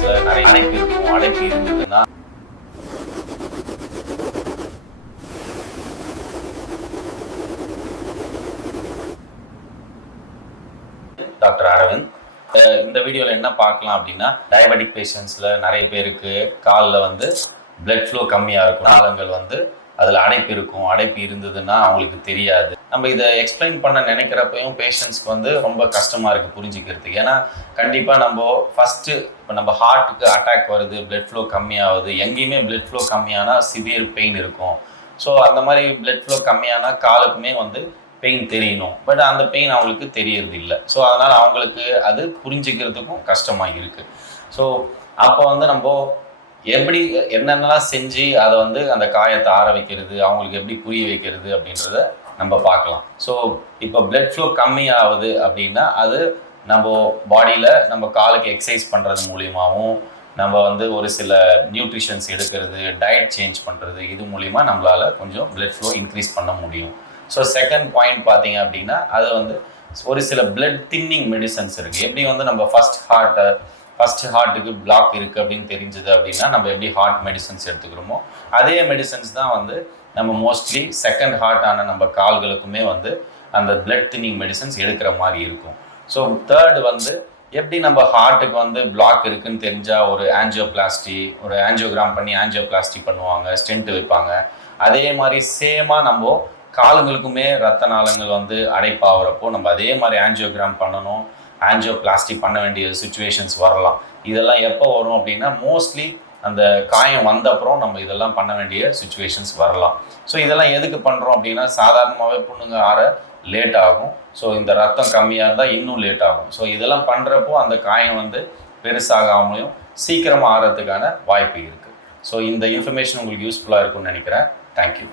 பேஷண்ட்ஸ்ல நிறைய அடைப்பு இருக்கும். அடைப்பு இருந்ததுன்னா டாக்டர் அரவிந்த். இந்த வீடியோவில் என்ன பார்க்கலாம் அப்படின்னா, டயபெட்டிக் பேஷண்ட்ஸில் நிறைய பேருக்கு காலில் வந்து பிளட் ஃப்ளோ கம்மியாக இருக்கும். நாளங்கள் வந்து அதில் அடைப்பு இருக்கும். அடைப்பு இருந்ததுன்னா அவங்களுக்கு தெரியாது. நம்ம இதை எக்ஸ்பிளைன் பண்ண நினைக்கிறப்பையும் பேஷண்ட்ஸ்க்கு வந்து ரொம்ப கஷ்டமாக இருக்குது புரிஞ்சுக்கிறதுக்கு. ஏன்னா கண்டிப்பாக நம்ம ஃபஸ்ட்டு இப்போ நம்ம ஹார்ட்டுக்கு அட்டாக் வருது, பிளட் ஃப்ளோ கம்மியாகுது. எங்கேயுமே பிளட் ஃப்ளோ கம்மியானால் சிவியர் பெயின் இருக்கும். ஸோ அந்த மாதிரி பிளட் ஃப்ளோ கம்மியானால் காலுக்குமே வந்து பெயின் தெரியணும். பட் அந்த பெயின் அவங்களுக்கு தெரியறது இல்லை. ஸோ அதனால் அவங்களுக்கு அது புரிஞ்சுக்கிறதுக்கும் கஷ்டமாக இருக்குது. ஸோ அப்போ வந்து நம்ம எப்படி என்னென்னலாம் செஞ்சு அதை வந்து அந்த காயத்தை ஆற வைக்கிறது, அவங்களுக்கு எப்படி புரிய வைக்கிறது அப்படின்றத நம்ம பார்க்கலாம். ஸோ இப்போ பிளட் ஃப்ளோ கம்மியாகுது அப்படின்னா அது நம்ம பாடியில் நம்ம காலுக்கு எக்ஸசைஸ் பண்ணுறது மூலியமாகவும், நம்ம வந்து ஒரு சில நியூட்ரிஷன்ஸ் எடுக்கிறது, டயட் சேஞ்ச் பண்ணுறது, இது மூலிமா நம்மளால் கொஞ்சம் பிளட் ஃப்ளோ இன்க்ரீஸ் பண்ண முடியும். ஸோ செகண்ட் பாயிண்ட் பார்த்தீங்க அப்படின்னா அது வந்து ஒரு சில பிளட் தின்னிங் மெடிசன்ஸ் இருக்குது. எப்படி வந்து நம்ம ஃபஸ்ட் ஹார்ட்டுக்கு பிளாக் இருக்குது அப்படின்னு தெரிஞ்சது அப்படின்னா நம்ம எப்படி ஹார்ட் மெடிசன்ஸ் எடுத்துக்கிறோமோ அதே மெடிசன்ஸ் தான் வந்து நம்ம மோஸ்ட்லி செகண்ட் ஹார்ட்டான நம்ம கால்களுக்குமே வந்து அந்த பிளட் தின்னிங் மெடிசன்ஸ் எடுக்கிற மாதிரி இருக்கும். ஸோ தேர்டு வந்து எப்படி நம்ம ஹார்ட்டுக்கு வந்து பிளாக் இருக்குன்னு தெரிஞ்சால் ஒரு ஆஞ்சியோகிராம் பண்ணி ஆஞ்சியோபிளாஸ்டி பண்ணுவாங்க, ஸ்டென்ட் வைப்பாங்க. அதே மாதிரி சேமாக நம்ம காலுங்களுக்குமே ரத்த நாளங்கள் வந்து அடைப்பாகிறப்போ நம்ம அதே மாதிரி ஆஞ்சியோகிராம் பண்ணணும், ஆஞ்சியோபிளாஸ்டி பண்ண வேண்டிய சுச்சுவேஷன்ஸ் வரலாம். இதெல்லாம் எப்போ வரும் அப்படின்னா மோஸ்ட்லி அந்த காயம் வந்த அப்புறம் நம்ம இதெல்லாம் பண்ண வேண்டிய சுச்சுவேஷன்ஸ் வரலாம். ஸோ இதெல்லாம் எதுக்கு பண்ணுறோம் அப்படின்னா சாதாரணமாகவே புண்ணுங்க ஆற லேட் ஆகும். ஸோ இந்த ரத்தம் கம்மியாக இருந்தால் இன்னும் லேட் ஆகும். ஸோ இதெல்லாம் பண்ணுறப்போ அந்த காயம் வந்து பெருசாகாமலையும் சீக்கிரமாக ஆகிறதுக்கான வாய்ப்பு இருக்குது. ஸோ இந்த இன்ஃபர்மேஷன் உங்களுக்கு யூஸ்ஃபுல்லாக இருக்கும்னு நினைக்கிறேன். தேங்க்யூ.